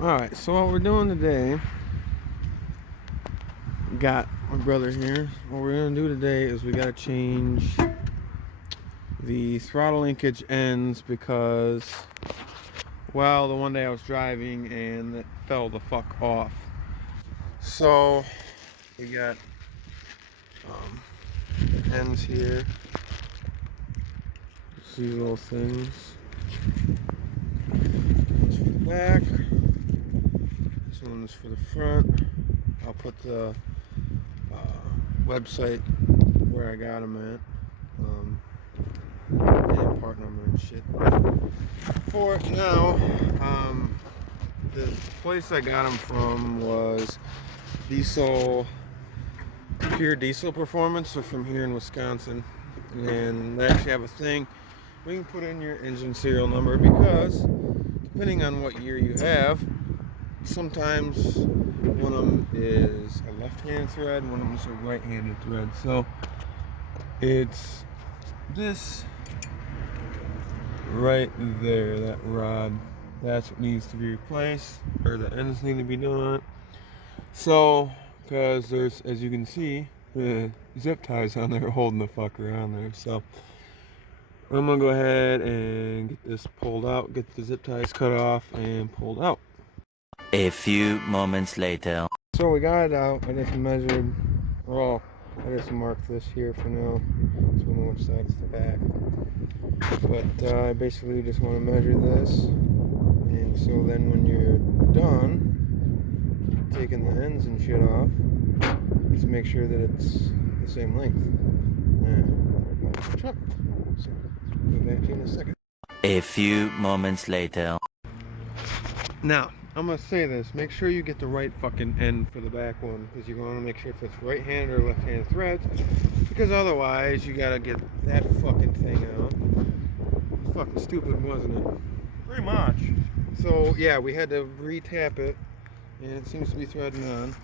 Alright, so what we're doing today, got my brother here. What we're going to do today is we got to change the throttle linkage ends because, well, the one day I was driving and it fell the fuck off. So, we got ends here. These little things. One's for the back. This one's for the front. I'll put the website where I got them at, and part number and shit. For it now, the place I got them from was Pure Diesel Performance. They're from here in Wisconsin, and they actually have a thing we can put in your engine serial number because depending on what year you have, sometimes one of them is a left-handed thread, one of them is a right-handed thread. So it's this right there, that rod. That's what needs to be replaced, or the ends need to be done on it. So, because there's, as you can see, the zip ties on there holding the fucker on there. So I'm gonna go ahead and get this pulled out, get the zip ties cut off and pulled out. A few moments later. So we got it out. I just measured, well, I just marked this here for now, so we know which side's the back. But I basically just want to measure this, and so then when you're done taking the ends and shit off, just make sure that it's the same length. And so, go back to you in a second. A few moments later. Now, I'm going to say this, make sure you get the right fucking end for the back one, because you're going to make sure if it's right-handed or left-handed threads, because otherwise you got to get that fucking thing out. It's fucking stupid, wasn't it? Pretty much. So, yeah, we had to re-tap it, and it seems to be threading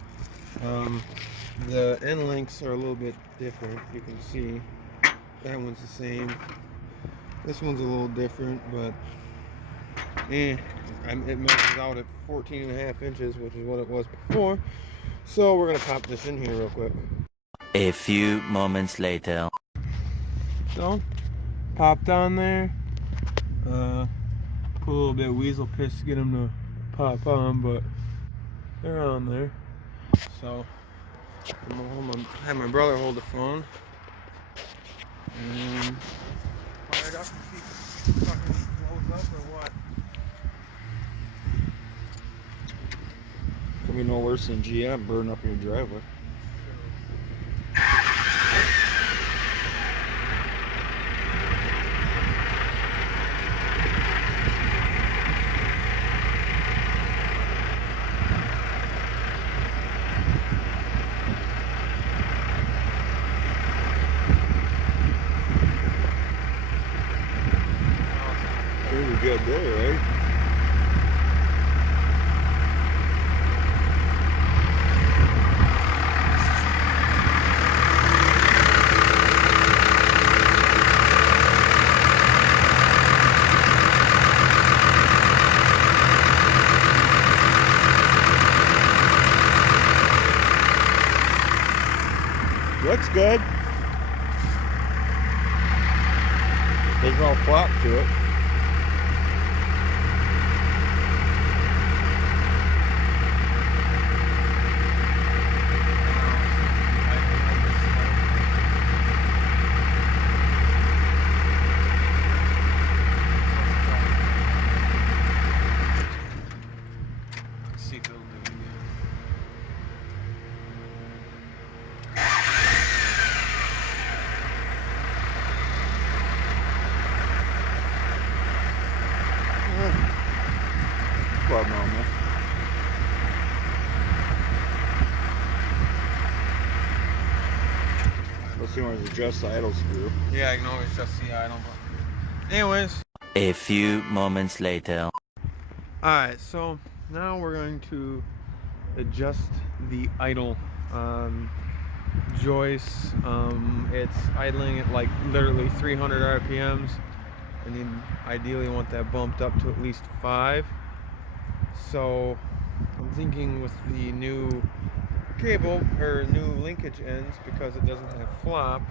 on. The end lengths are a little bit different, you can see. That one's the same. This one's a little different, but it measures out at 14.5 inches, which is what it was before. So we're gonna pop this in here real quick. A few moments later. So, popped on there. Put a little bit of weasel piss to get them to pop on, but they're on there. So, I'm gonna have my brother hold the phone. And fire it up and see if it fucking blows up or what. Can be no worse than GM burning up your driveway. Pretty good there, right? Looks good. There's no flop to it. See if it'll do it again. About normal. Let's see when we adjust the idle screw. Yeah, I can always just see idle. But anyways. A few moments later. Alright, so now we're going to adjust the idle joist. It's idling at like literally 300 RPMs. And you ideally want that bumped up to at least 5. So I'm thinking with the new cable or new linkage ends, because it doesn't have flop,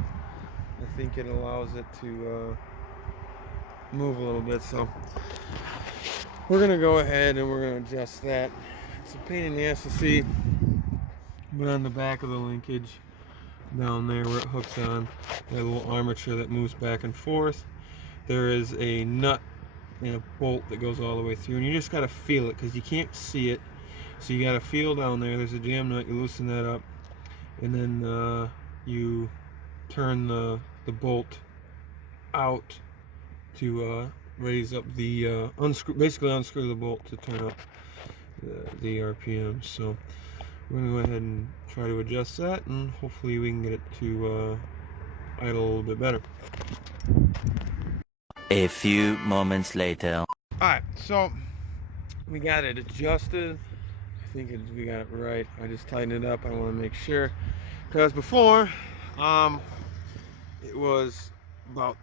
I think it allows it to move a little bit. So we're gonna go ahead and we're gonna adjust that. It's a pain in the ass to see, but on the back of the linkage down there where it hooks on that little armature that moves back and forth, there is a nut and a bolt that goes all the way through, and you just gotta feel it because you can't see it. So you gotta feel down there. There's a jam nut. You loosen that up, and then you turn the bolt out to raise up the basically unscrew the bolt to turn up the RPM. So we're gonna go ahead and try to adjust that, and hopefully we can get it to idle a little bit better. A few moments later. Alright, so we got it adjusted. I think we got it right. I just tightened it up. I want to make sure, because before it was about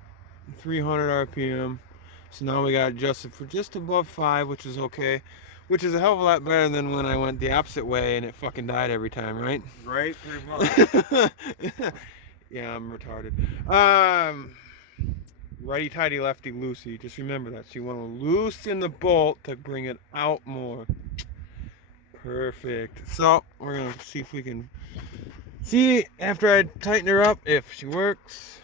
300 RPM, so now we got adjusted for just above 5, which is okay, which is a hell of a lot better than when I went the opposite way and it fucking died every time, right? Right, pretty much. Yeah, I'm retarded. Righty tighty, lefty loosey. Just remember that. So you want to loosen the bolt to bring it out more. Perfect. So we're gonna see if we can see after I tighten her up if she works.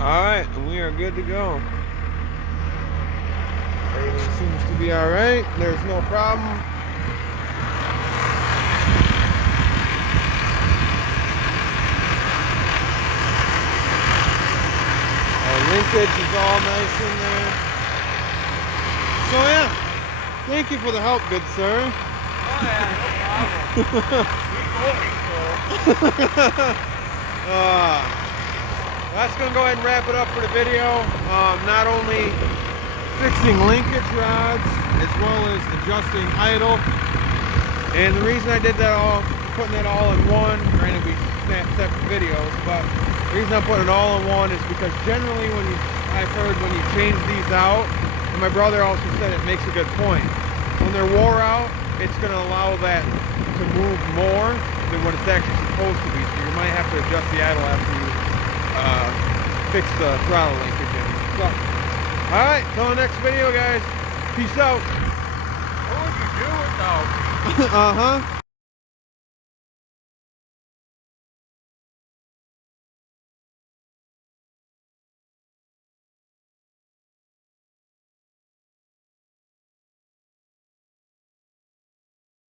Alright, and we are good to go. Everything seems to be alright. There's no problem. Linkage is all nice in there. So yeah, thank you for the help, good sir. Oh yeah, no problem. That's gonna go ahead and wrap it up for the video. Not only fixing linkage rods as well as adjusting idle. And the reason I did that all, putting it all in one, granted we snap separate videos, but the reason I'm putting it all in one is because generally I've heard when you change these out, and my brother also said it makes a good point, when they're wore out, it's going to allow that to move more than what it's actually supposed to be. So you might have to adjust the idle after you fix the throttle linkage in. So, alright, till the next video guys, peace out. What would you do without me? Uh-huh.